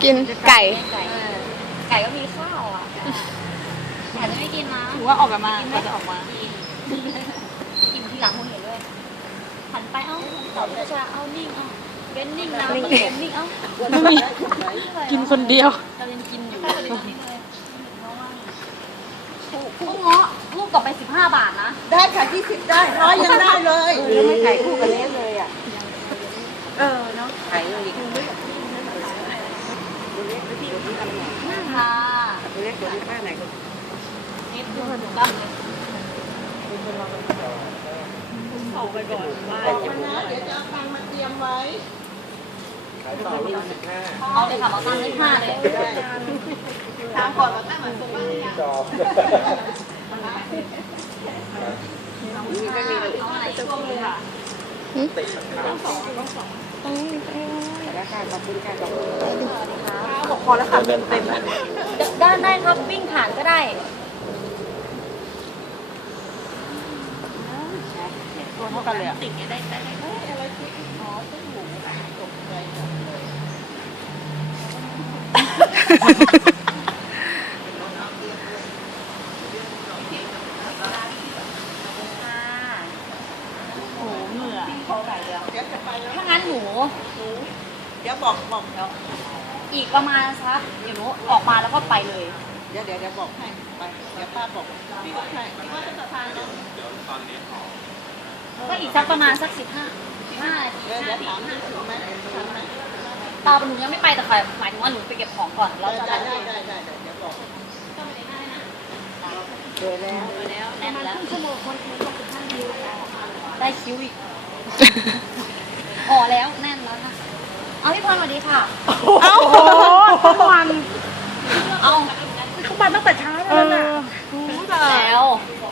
กินไก่ไก่ก็มีข้าวอ่ะอาจจะไม่กินนะถือว่าออกกันมาก็จะออกมากินทีหลังคนเห็นด้วยหันไปเอ้าตอบประชาเอานิ่งเอ้าเว้นนิ่งนะเว้นนิ่งเอ้ากินคนเดียวเรายังกินอยู่พวกเงาะลูกกลับไป15 บาทนะได้ค่ะ20ได้ร้อยยังได้เลยแล้วไม่ไข่คู่กันเละเลยอ่ะเนาะไข่เลยอีกตัวเล็กที่ทำไงค่ะตัวเล็กตัวนี้ป้าไหนก็นิดนึงบ้างเลยออกไปก่อนว่าบอกมันนะเดี๋ยวจะเอาตังค์มาเตรียมไว้เอาเลยค่ะเอาตั้งเลข5เลยถามก่อนว่าตั้งเหมือนซุปเปอร์ยังไม่มีเลยเอาอะไรช่วงเลยค่ะแล้วการขอบคุณการขอบคุณบอกพอแล้วค่ะเต็มเต็มด้านได้ครับวิ่งผ่านก็ได้ตัวเท่ากันเลยอ่ะติดได้โอ้เหนื่อยเดี๋ยวจะไปแล้วถ้างั้นหนูเดี๋ยวบอกเดี๋ยวอีกประมาณสักเดี๋ยวหนูออกมาแล้วก็ไปเลยเดี๋ยวบอกให้ไปเดี๋ยวป้าบอกพี่ว่าใครพี่ว่าจะสะพานเนาะก็อีกสักประมาณสัก15 เดี๋ยวถามพี่ถึงไหมทันไหมตาหนูยังไม่ไปแต่ค่ะหมายถึงว่าหนูไปเก็บของก่อนแล้วจะได้เดี๋ยวบอกเจอแล้วแล้วแน่นแล้วได้คิวอีกพอแล้วแน่นแล้วค่ะเอาพี่พรสวัสดีค่ะเอ้าโหทั้งวันเอาเขามาตั้งแต่เช้าแล้วน่ะแล้วว